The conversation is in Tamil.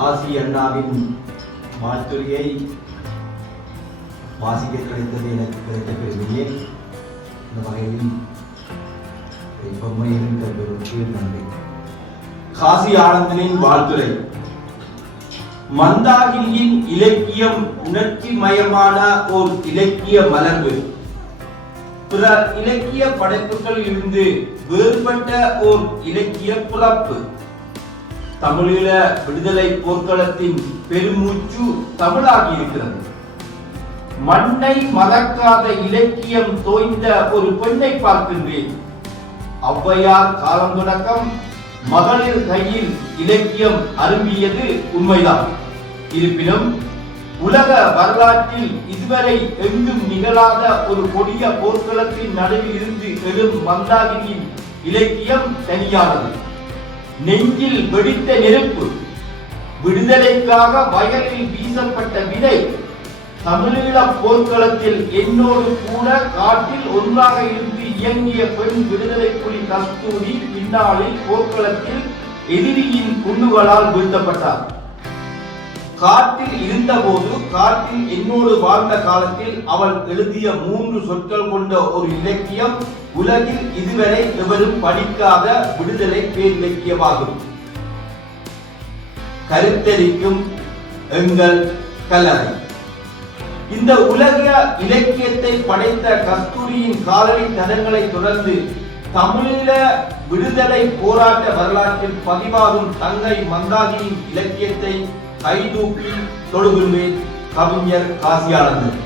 அம்மாவின் வாழ்த்துறையை வாசிக்க கிடைத்தது எனக்கு கிடைத்த பெருமையே. இந்த வகையில் பொம்மை என்ற பெருக்கு நன்றி. காசி ஆனந்தனின் வாழ்த்துரை மந்தாகினியின் இலக்கியம் உணர்ச்சி மயமான ஓர் இலக்கிய மலர்வு. பிற இலக்கிய படைப்புகளில் இருந்து வேறுபட்ட ஓர் இலக்கிய புறப்பு. தமிழீழ விடுதலை போர்க்களத்தின் பெருமூச்சு தமிழாகி இருக்கிறது மண்ணை மறக்காத இலக்கியம் தோய்ந்த ஒரு பெண்ணை பார்க்கின்றேன். ஔவையார் காலம் தொடக்கம் மகளிர் கையில் இலக்கியம் அரும்பியது உண்மைதான். இருப்பினும் உலக வரலாற்றில் இதுவரை எங்கும் நிகழாத ஒரு கொடிய போர்க்களத்தின் நடுவில் இருந்து எழும் மந்தாகினியின் இலக்கியம் தனியானது. நெஞ்சில் வெடித்த நெருப்பு விடுதலைக்காக வயலில் வீசப்பட்ட விதை தமிழீழ போர்க்களத்தில் என்னோடு கூட காட்டில் ஒன்றாக இருந்து இயங்கிய பெண் விடுதலை புலி கஸ்தூரி பின்னாளில் போர்க்களத்தில் எதிரியின் குண்டுகளால் வீழ்த்தப்பட்டார். காட்டில் இருந்தபோது காட்டில் என்னோடு வாழ்ந்த காலத்தில் அவள் எழுதிய மூன்று சொற்கள் கொண்ட ஒரு இலக்கியம் உலகில் இதுவரை எவரும் படிக்காத விடுதலை பேர் இலக்கியமாகும். கருத்தரிக்கும் எங்கள் கல்லறை. இந்த உலக இலக்கியத்தை படைத்த கஸ்தூரியின் காதலி தடங்களை தொடர்ந்து தமிழீழ விடுதலை போராட்ட வரலாற்றில் பதிவாகும் தங்கை மந்தாகியின் இலக்கியத்தை கைதூக்கி தொழுகின்றேன் கவிஞர் காசியானந்தன்.